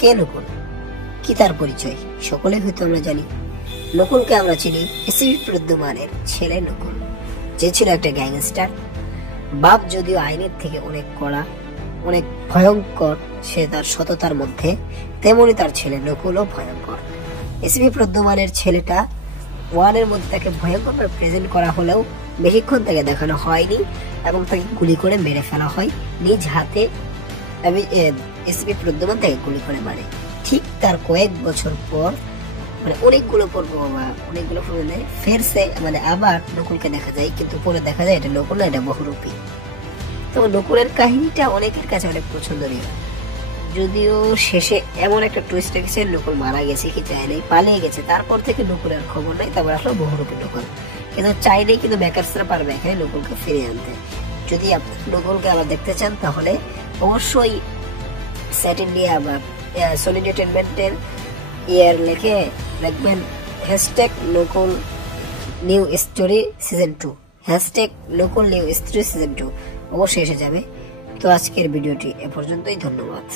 কে নকুল, কি তার পরিচয়? সকলে হয়তো আমরা জানি। নকুলকে আমরা চিনি এসিবি প্রদ্যুম্নের ছেলে নকুল, যে ছিল একটা গ্যাংস্টার। বাপ যদিও আইনের থেকে অনেক কড়া, অনেক ভয়ঙ্কর, সে তার সততার মধ্যে, তেমনি তার ছেলে নকুলও ভয়ঙ্কর। এসিবি প্রদ্যুম্নের ছেলেটা ওয়ানের মধ্যে তাকে ভয়ঙ্কর প্রেজেন্ট করা হলেও বেশিক্ষণ তাকে দেখানো হয়নি এবং তাকে গুলি করে মেরে ফেলা হয় নিজ হাতে। এসিবি প্রদ্যুম্ন তাকে গুলি করে মারে। ঠিক তার কয়েক বছর পর, মানে অনেকগুলো ফেরসে মানে আবার নকুলকে দেখা যায়, কিন্তু পরে দেখা যায় এটা নকুল না, এটা বহুরূপী। তো নকুলের কাহিনীটা অনেকের কাছে অনেক পছন্দনীয়, যদিও শেষে এমন একটা টুইস্ট রেখেছে নকুল মারা গেছে কি চাইলে পালিয়ে গেছে, তারপর থেকে নকুলের খবর নাই। তারপর আসলে বহুরূপী নকুল, কিন্তু চাইলেই কিন্তু ব্যাকার্সরা পারবে এখানে নকুলকে ফিরিয়ে আনতে। যদি আপনি নকুলকে আবার দেখতে চান তাহলে অবশ্যই সেট ইন্ডিয়া বা সোনি এন্টারটেইনমেন্টের লিখে রাখবেন #Nakul new story season 2, #Nakul new story season 2 অবশ্যই এসে যাবে। তো আজকের ভিডিওটি এ পর্যন্তই, ধন্যবাদ।